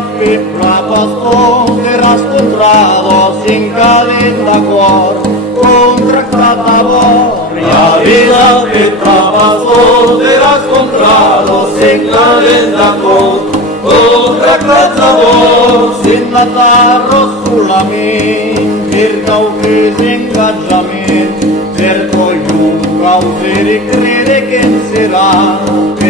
piccola pastor era scontrato sin calenda cuor contractata vorria Avisa piccola pastor era scontrato sin calenda cuor contractata vor sin natarro sulla min per cauche ingaggiamento per poi un causa di crede che sarà